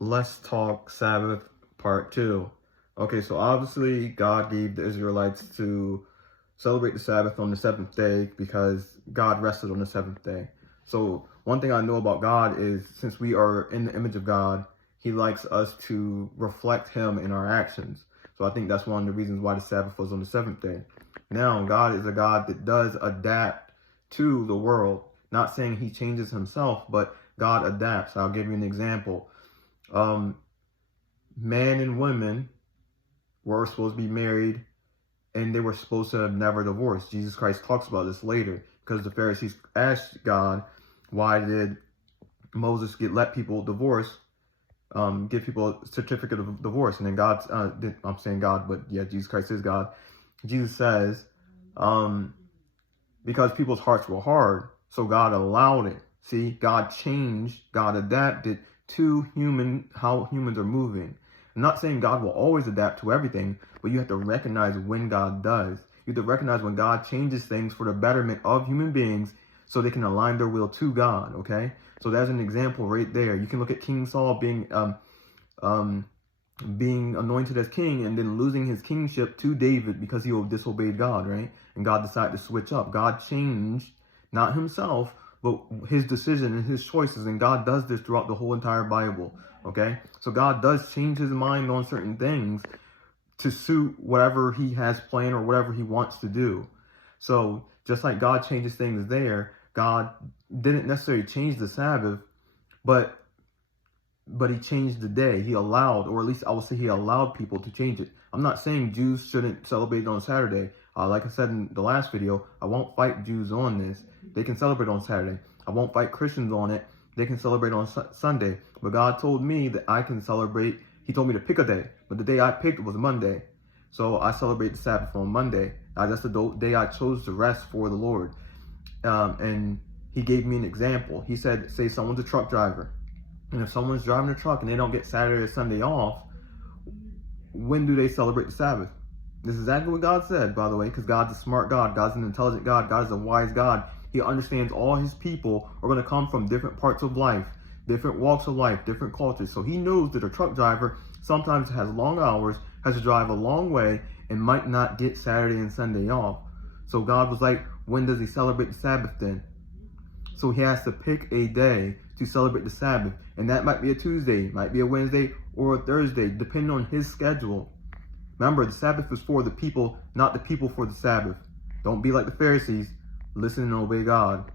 Let's talk Sabbath part 2. Okay, so obviously God gave the Israelites to celebrate the Sabbath on the seventh day because God rested on the seventh day. So one thing I know about God is since we are in the image of God, he likes us to reflect him in our actions. So I think that's one of the reasons why the Sabbath was on the seventh day. Now, God is a God that does adapt to the world. Not saying he changes himself, but God adapts. I'll give you an example. Man and women were supposed to be married and they were supposed to have never divorced. Jesus Christ talks about this later because the Pharisees asked God, why did Moses let people divorce, give people a certificate of divorce? And then God, I'm saying God, but yeah, Jesus Christ is God. Jesus says, because people's hearts were hard, so God allowed it. See, God changed, God adapted to how humans are moving. I'm not saying God will always adapt to everything, but you have to recognize when God does. You have to recognize when God changes things for the betterment of human beings so they can align their will to God, okay? So that's an example right there. You can look at King Saul being anointed as king and then losing his kingship to David because he disobeyed God, right? And God decided to switch up. God changed, not himself, but his decision and his choices. And God does this throughout the whole entire Bible, okay? So God does change his mind on certain things to suit whatever he has planned or whatever he wants to do. So just like God changes things there, God didn't necessarily change the Sabbath, but he changed the day. He allowed, or at least I would say he allowed people to change it. I'm not saying Jews shouldn't celebrate on Saturday. Like I said in the last video, I won't fight Jews on this. They can celebrate on Saturday. I won't fight Christians on it. They can celebrate on Sunday. But God told me that I can celebrate. He told me to pick a day, but the day I picked was Monday. So I celebrate the Sabbath on Monday. That's the day I chose to rest for the Lord. And he gave me an example. He said, say someone's a truck driver. And if someone's driving a truck and they don't get Saturday or Sunday off, when do they celebrate the Sabbath? This is exactly what God said, by the way, because God's a smart God. God's an intelligent God. God is a wise God. He understands all his people are going to come from different parts of life, different walks of life, different cultures. So he knows that a truck driver sometimes has long hours, has to drive a long way, and might not get Saturday and Sunday off. So God was like, when does he celebrate the Sabbath then? So he has to pick a day to celebrate the Sabbath. And that might be a Tuesday, might be a Wednesday, or a Thursday, depending on his schedule. Remember, the Sabbath is for the people, not the people for the Sabbath. Don't be like the Pharisees. Listen and obey God.